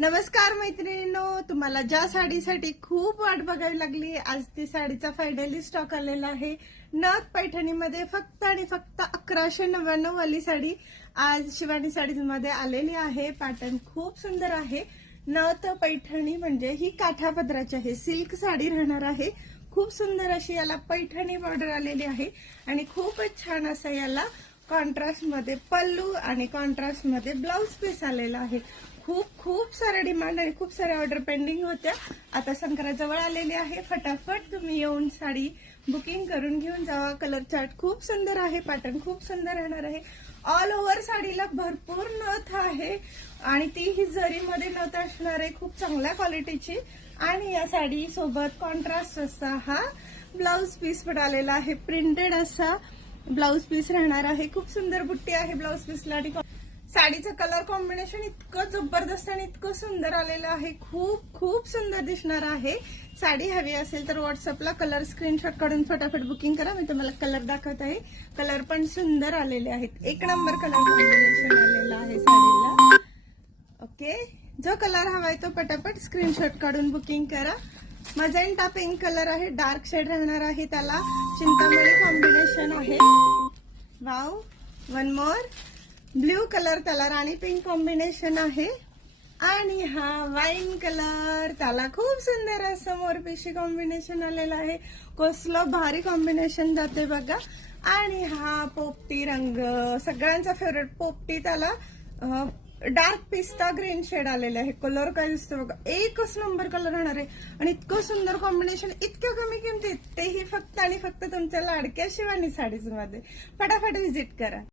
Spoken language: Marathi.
नमस्कार मैत्रिणींनो तुम्हाला ज्या साडीसाठी खूप वाट बघावी लागली आज ती साडीचा फायनली स्टॉक आलेला आहे. नथ पैठणीमध्ये फक्त आणि फक्त अकराशे नव्याण्णव वाली साडी. आज शिवानी साडीमध्ये आलेली आहे. पॅटर्न खूप सुंदर आहे. नथ पैठणी म्हणजे ही काठापदराची आहे. सिल्क साडी राहणार आहे. खूप सुंदर अशी याला पैठणी बॉर्डर आलेली आहे. आणि खूपच छान असं याला कॉन्ट्रास्टमध्ये पल्लू आणि कॉन्ट्रास्टमध्ये पीस आलेला आहे. खूप खूप साऱ्या डिमांड आणि खूप साऱ्या ऑर्डर पेंडिंग होत्या. आता संक्राजवळ आलेली आहे. फटाफट तुम्ही येऊन साडी बुकिंग करून घेऊन जावा. कलर चार्ट खूप सुंदर आहे. पॅटर्न खूप सुंदर राहणार आहे. ऑल ओव्हर साडीला भरपूर नथ आहे. आणि ती ही जरीमध्ये नथ असणार आहे. खूप चांगल्या क्वालिटीची आणि या साडी सोबत कॉन्ट्रास्ट असा हा ब्लाउज पीस पण आलेला आहे. प्रिंटेड असा. ब्लाउज पीस राहणार आहे. खूप सुंदर बुट्टी आहे ब्लाउज पीसला. आणि साडीचं कलर कॉम्बिनेशन इतकं जबरदस्त आणि इतकं सुंदर आलेलं आहे. खूप खूप सुंदर दिसणार आहे. साडी हवी असेल तर व्हॉट्सअपला कलर स्क्रीनशॉट काढून फटाफट बुकिंग करा. मी तुम्हाला कलर दाखवत. आहे कलर पण सुंदर आलेले आहेत. एक नंबर कलर कॉम्बिनेशन आलेलं आहे साडीला. ओके जो कलर हवाय तो पटापट स्क्रीनशॉट काढून बुकिंग करा. मजेंटा पिंक कलर आहे. डार्क शेड राहणार आहे त्याला. चिंतामणी कॉम्बिनेशन आहे. Wow one more blue colour त्याला राणी पिंक कॉम्बिनेशन आहे. आणि हा वाईन कलर त्याला खूप सुंदर असं मोरपिशी कॉम्बिनेशन आलेलं आहे. कसलं भारी कॉम्बिनेशन जाते बघा. आणि हा पोपटी रंग सगळ्यांचा फेवरेट पोपटी त्याला डार्क पिस्ता ग्रीन शेड आलेला आहे. कलर काय दिसतो बघा? एकच नंबर कलर राहणार आहे. आणि इतकं सुंदर कॉम्बिनेशन इतक्या कमी किमतीत तेही फक्त आणि फक्त तुमच्या लाडक्या शिवानी साडीजमध्ये फटाफट व्हिजिट करा.